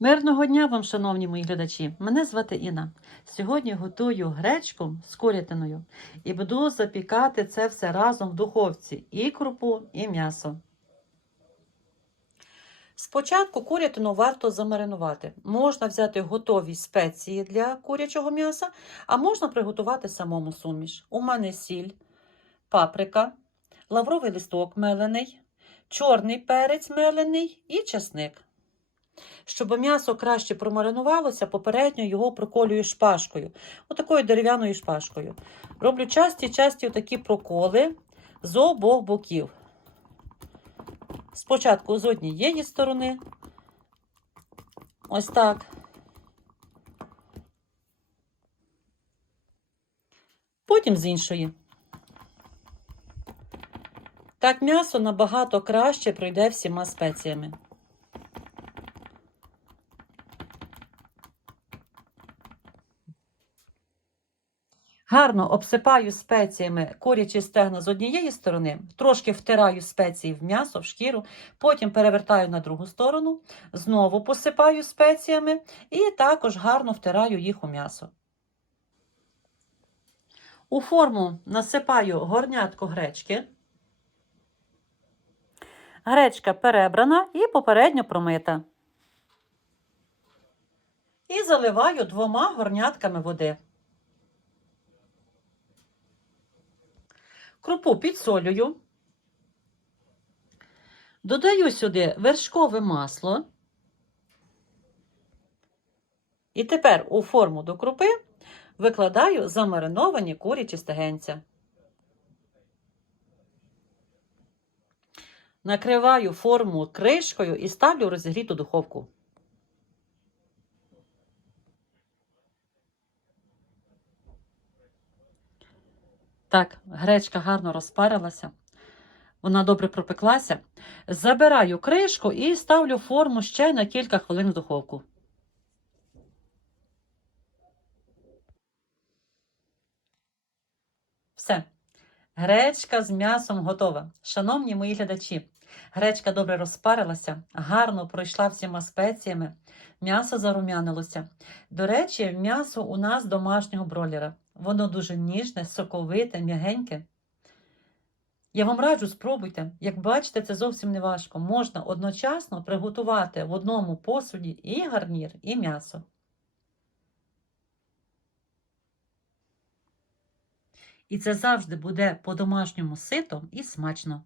Мирного дня вам, шановні мої глядачі! Мене звати Інна. Сьогодні готую гречку з курятиною і буду запікати це все разом в духовці і крупу, і м'ясо. Спочатку курятину варто замаринувати. Можна взяти готові спеції для курячого м'яса, а можна приготувати самому суміш. У мене сіль, паприка, лавровий листок мелений, чорний перець мелений і чесник. Щоб м'ясо краще промаринувалося, попередньо його проколюю шпажкою, отакою дерев'яною шпажкою. Роблю часті-часті такі проколи з обох боків. Спочатку з однієї сторони, ось так. Потім з іншої. Так м'ясо набагато краще пройде всіма спеціями. Гарно обсипаю спеціями курячі стегна з однієї сторони, трошки втираю спеції в м'ясо, в шкіру, потім перевертаю на другу сторону, знову посипаю спеціями і також гарно втираю їх у м'ясо. У форму насипаю горнятку гречки. Гречка перебрана і попередньо промита. І заливаю двома горнятками води. Крупу підсолюю. Додаю сюди вершкове масло. І тепер у форму до крупи викладаю замариновані курячі стегенця. Накриваю форму кришкою і ставлю розігріту духовку. Так, гречка гарно розпарилася, вона добре пропеклася. Забираю кришку і ставлю форму ще на кілька хвилин в духовку. Все. Гречка з м'ясом готова. Шановні мої глядачі, гречка добре розпарилася, гарно пройшла всіма спеціями, м'ясо зарум'янилося. До речі, м'ясо у нас домашнього бройлера. Воно дуже ніжне, соковите, м'ягеньке. Я вам раджу, спробуйте. Як бачите, це зовсім не важко. Можна одночасно приготувати в одному посуді і гарнір, і м'ясо. І це завжди буде по-домашньому сито і смачно.